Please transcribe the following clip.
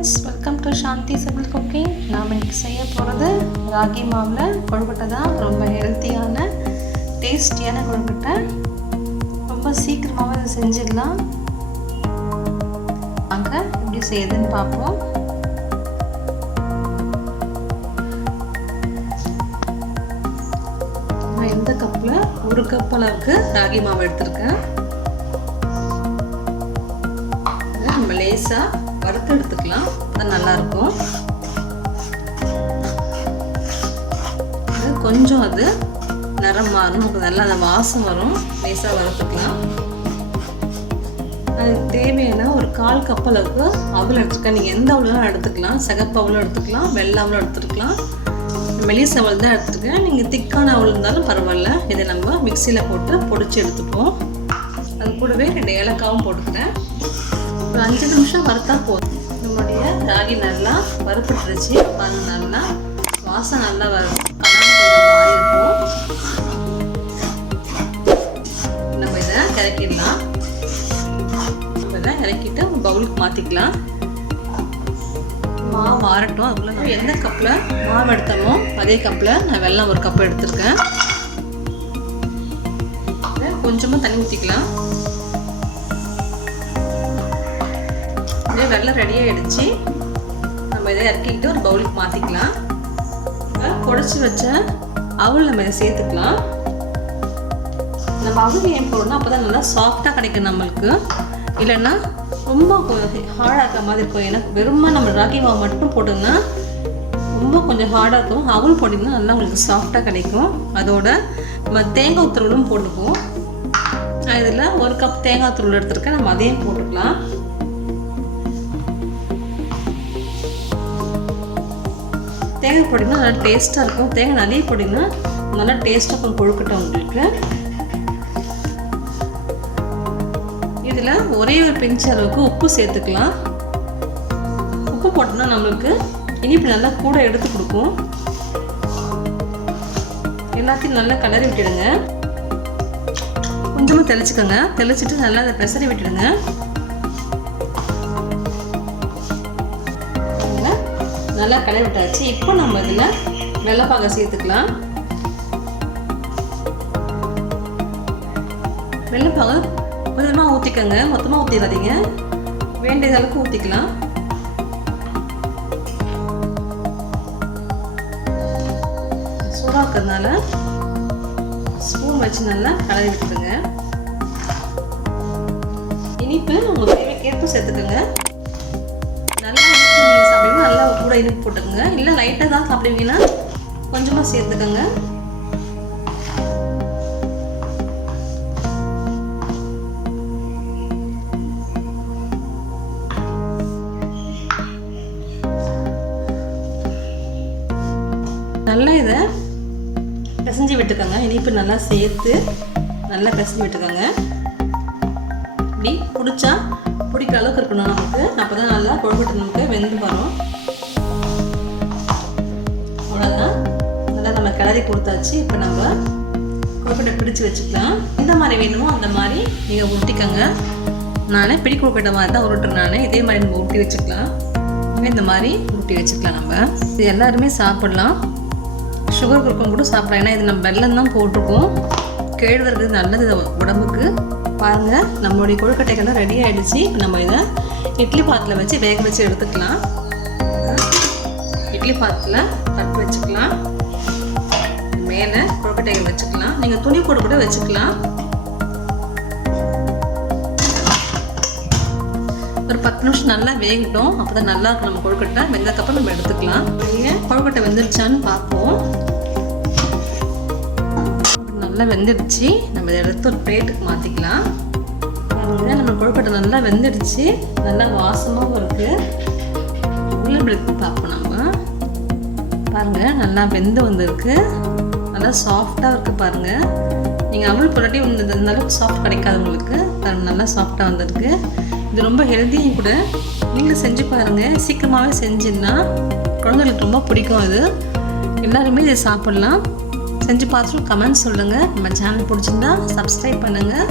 friends, welcome to Shanti Simple Cooking. நாம் இன்னைக்கு செய்ய போகிறது ராகி மாவில் கொழுக்கட்டை தான். ரொம்ப ஹெல்த்தியான டேஸ்டியான கொழுக்கட்டை. ரொம்ப சீக்கிரமாகவே அதை செஞ்சிடலாம். வாங்க எப்படி செய்யுதுன்னு பார்ப்போம். நான் இந்த கப்பில் 1 கப் அளவுக்கு ராகி மாவு எடுத்திருக்கேன். நம்ம லேசாக வறுத்து எடுத்துக்கலாம், அது நல்லாயிருக்கும். கொஞ்சம் அது நிறம் மாறும், நமக்கு நல்லா அந்த வாசம் வரும். லேசாக வறுத்துக்கலாம். அதுக்கு தேவையான ஒரு 1/4 கப் அளவுக்கு அவல் எடுத்துருக்கேன். நீங்கள் எந்த அவலும் எடுத்துக்கலாம், சிகப்பு அவலும் எடுத்துக்கலாம், வெள்ளை அவலும் எடுத்துக்கலாம். மெலிஸ் அவல் தான் எடுத்துருக்கேன். நீங்கள் திக்கான அவல் இருந்தாலும் பரவாயில்ல. இதை நம்ம மிக்சியில் போட்டு பொடிச்சு எடுத்துப்போம். அது கூடவே 2 ஏலக்காவும் போட்டுக்கிறேன். ஒரு 5 நிமிஷம் வறுத்தா போதும். நம்மளுடைய ராகி நல்லா வறுப்பட்டுருச்சு. நல்லா வாசம் நல்லா வரும். கொஞ்சம் மாறிருக்கும். நம்ம இதை இறக்கிடலாம். நம்ம இதை இறக்கிட்டு பவுலுக்கு மாற்றிக்கலாம். மாவு ஆறட்டும். அதுக்குள்ள நம்ம எந்த கப்பில் மாவு எடுத்தோமோ அதே கப்பில் நான் வெல்லம் 1 கப் எடுத்துருக்கேன். கொஞ்சமாக தண்ணி ஊற்றிக்கலாம். வெள்ளம் ரெடி ஆகிடுச்சு. நம்ம இதை இறக்கிக்கிட்டு ஒரு பவுலுக்கு மாற்றிக்கலாம். பொடிச்சு வச்ச அவல் நம்ம இதை சேர்த்துக்கலாம். நம்ம அவல் ஏன் போடணும், அப்போ தான் நல்லா சாஃப்டாக கிடைக்கும் நம்மளுக்கு. இல்லைன்னா ரொம்ப ஹார்டாக இருக்கிற மாதிரி இருக்கும். ஏன்னா வெறுமா நம்ம ராகி மாவு மட்டும் போட்டோம்னா ரொம்ப கொஞ்சம் ஹார்டாக இருக்கும். அவல் போட்டிங்கன்னா நல்லா உங்களுக்கு சாஃப்டாக கிடைக்கும். அதோட நம்ம தேங்காய் துருவலும் போட்டுக்குவோம். இதில் 1 கப் தேங்காய் துருவல் எடுத்துருக்கேன். நம்ம அதையும் போட்டுக்கலாம். தேங்காய் போட்டிங்கன்னா நல்லா டேஸ்ட்டாக இருக்கும். தேங்காய் நிறைய போட்டிங்கன்னா நல்லா டேஸ்ட்டாக இருக்கும் கொழுக்கட்டை உங்களுக்கு. இதில் ஒரே ஒரு பிஞ்ச் அளவுக்கு உப்பு சேர்த்துக்கலாம். உப்பு போட்டோம்னா நம்மளுக்கு இனிப்பு நல்லா கூட எடுத்து கொடுக்கும். எல்லாத்தையும் நல்லா கலரி விட்டுடுங்க. கொஞ்சமாக தெளிச்சுக்கோங்க. தெளிச்சுட்டு நல்லா அதை பெசரி விட்டுடுங்க. நல்லா கலரி விட்டாச்சு. இப்போ நம்ம இதில் வெள்ளைப்பாகை சேர்த்துக்கலாம். வெள்ளைப்பாகை கொஞ்சமாக ஊற்றிக்கோங்க. மொத்தமாக ஊற்றிடாதீங்க. வேண்டிய அளவுக்கு ஊற்றிக்கலாம். சூடாக இருக்கிறதுனால ஸ்பூன் வச்சு நல்லா கலரி விட்டுருங்க. இனிப்பு உங்கள் தேவைக்கேற்ப சேர்த்துக்கோங்க. நல்லா நீங்கள் சாப்பிடுவீங்க, நல்லா கூட இனிப்பு போட்டுக்கோங்க. இல்லை லைட்டாக தான் சாப்பிடுவீங்கன்னா கொஞ்சமாக சேர்த்துக்கோங்க. நல்லா இதை பிசைஞ்சு விட்டுக்கோங்க. இனிப்பு நல்லா சேர்த்து நல்லா பிசைஞ்சு விட்டுக்கோங்க. இப்படி பிடிச்சா பிடிக்கிற அளவுக்கு இருக்கணும் நமக்கு. அப்போ தான் நல்லா கொழுக்கட்டை நமக்கு வெந்து வரும். அவ்வளோதான். நல்லா நம்ம கிளறி கொடுத்தாச்சு. இப்போ நம்ம கொழுக்கட்டை பிடிச்சி வச்சுக்கலாம். எந்த மாதிரி வேணுமோ அந்த மாதிரி நீங்கள் உருட்டிக்கோங்க. நானே பிடி கொழுக்கட்டை மாதிரி தான் உருட்டுறேன். நான் இதே மாதிரி நம்ம உருட்டி வச்சுக்கலாம். இந்த மாதிரி உருட்டி வச்சுக்கலாம். நம்ம இது எல்லாருமே சாப்பிடலாம். சுகர் கொடுக்கும் கூட சாப்பிட்லாம். ஏன்னா இது நம்ம வெல்லம் தான் போட்டிருக்கோம். கேழ்வரகு நல்லது உடம்புக்கு. பாருங்கள், நம்மளுடைய கொழுக்கட்டைகள்லாம் ரெடி ஆகிடுச்சு. இப்போ நம்ம இதை இட்லி பாத்திரத்தில் வச்சு வேக வச்சு எடுத்துக்கலாம். இட்லி பாத்திரத்தில் தட்டு வச்சுக்கலாம். மேலே கொழுக்கட்டைகள் வச்சுக்கலாம். நீங்கள் துணி போட்டு கூட வச்சுக்கலாம். ஒரு 10 நிமிஷம் நல்லா வேகட்டும். அப்போ தான் நல்லா இருக்கும் நம்ம கொழுக்கட்டை. வெந்ததுக்கப்புறம் நம்ம எடுத்துக்கலாம். கொழுக்கட்டை வெந்துருச்சான்னு பார்ப்போம். நல்லா வெந்துடுச்சு. நம்ம இதை எடுத்து ஒரு பிளேட்டுக்கு மாற்றிக்கலாம். நம்ம கொழுக்கட்டை நல்லா வெந்துடுச்சு. நல்லா வாசமாகவும் இருக்குது. உள்ள பிளேட்டு பார்ப்போம். நம்ம பாருங்கள், நல்லா வெந்து வந்திருக்கு. நல்லா சாஃப்டாக இருக்குது. பாருங்கள், நீங்கள் அவல் பொருட்டி இந்த அளவுக்கு சாஃப்ட் கிடைக்காது உங்களுக்கு. நல்லா சாஃப்டாக வந்திருக்கு. இது ரொம்ப ஹெல்த்தியும் கூட. நீங்களும் செஞ்சு பாருங்கள். சீக்கிரமாகவே செஞ்சுன்னா குழந்தைங்களுக்கு ரொம்ப பிடிக்கும். அது எல்லாருமே இதை சாப்பிட்லாம். செஞ்சு பார்த்துட்டு கமெண்ட் சொல்லுங்கள். நம்ம சேனல் பிடிச்சிருந்தா சப்ஸ்கிரைப் பண்ணுங்கள்.